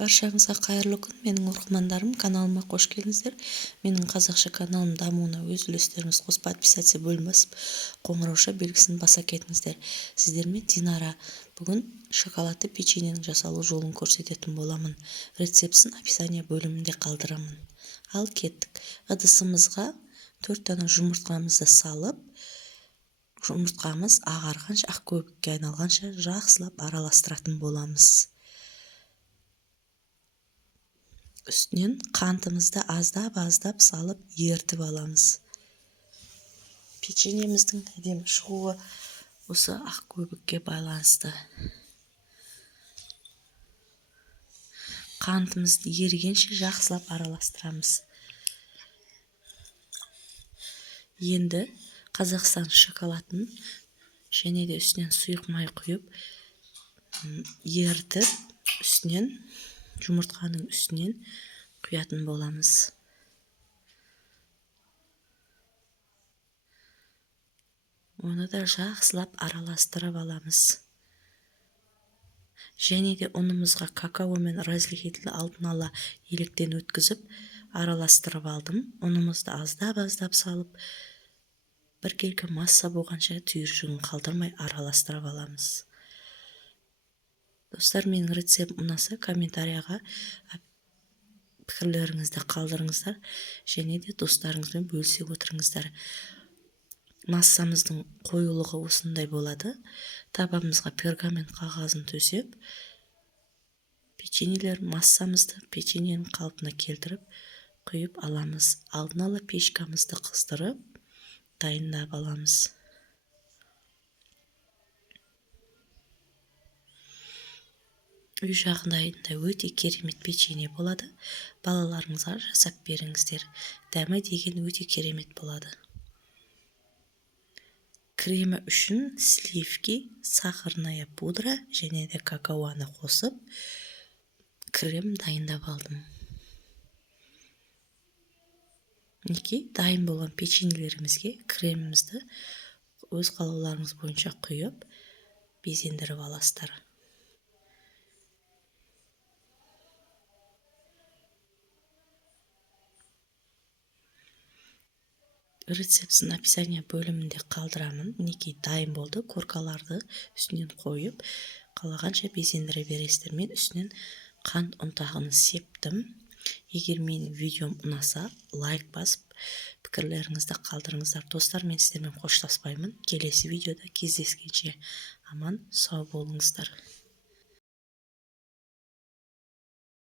Баршаңызға қайырлы күн, менің оқырмандарым, каналыма қош келдіңіздер. Менің қазақша каналым дамуына өз үлестеріңіз қосып, подписация бөлім басып, қоңырауша белгісін баса кетіңіздер. Сіздермен Динара. Бүгін шоколадты печеньенің жасалу жолын көрсететін боламын. Рецептісін описание бөлімінде қалдырамын. Ал кеттік. Ыдысымызға 4 дана жұмыртқамызды салып, жұмыртқамыз ағарғанша, ақ көбікке айналғанша жақсылап араластыратын боламыз. Үстінен қантымызды аздап салып ертіп аламыз. Печеньеміздің әдемі шығуы осы ақ көбікке байланысты. Қантымызды ерігенше жақсылап араластырамыз. Енді Қазақстан шоколадын және де үстінен сұйық май құйып, ертіп, үстінен жұмыртқаның үстінен құятын боламыз. Оны да жақсылап араластырып аламыз. Және де ұнымызға какао мен разрыхитілді алдын ала електен өткізіп араластырып алдым. Ұнымызды аздап салып, бір келкі масса болғанша түйіршігін қалдырмай араластырып аламыз. Достар, менің рецептім ұнаса, комментарияға пікірлеріңізді қалдырыңыздар, және де достарыңызбен бөлісе отырыңыздар. Массамыздың қоюлығы осындай болады. Табамызға пергамент қағазын төсеп, массамызды печеньенің қалпына келтіріп құйып аламыз. Алдын ала пешкамызды қыздырып, дайындап аламыз. Үй жағдайында өте керемет печенье болады. Балаларыңызға жасап беріңіздер. Дәмі деген өте керемет болады. Кремі үшін сливки, сахарная пудра және де какаоны қосып, крем дайындап алдым. Неке дайын болған печеньелерімізге кремімізді өз қалауларыңыз бойынша құйып, безендіріп аласыздар. Рецептісін описание бөлімінде қалдырамын. Неке дайын болды. Коркаларды үстінен қойып, қалағанша безендіре бересіздер. Мен үстінен қант ұнтағын септім. Егер менің видеом ұнаса, лайк басып, пікірлеріңізді қалдырыңыздар. Достар, мен сіздермен қоштаспаймын. Келесі видеода кездескенше аман сау болыңыздар.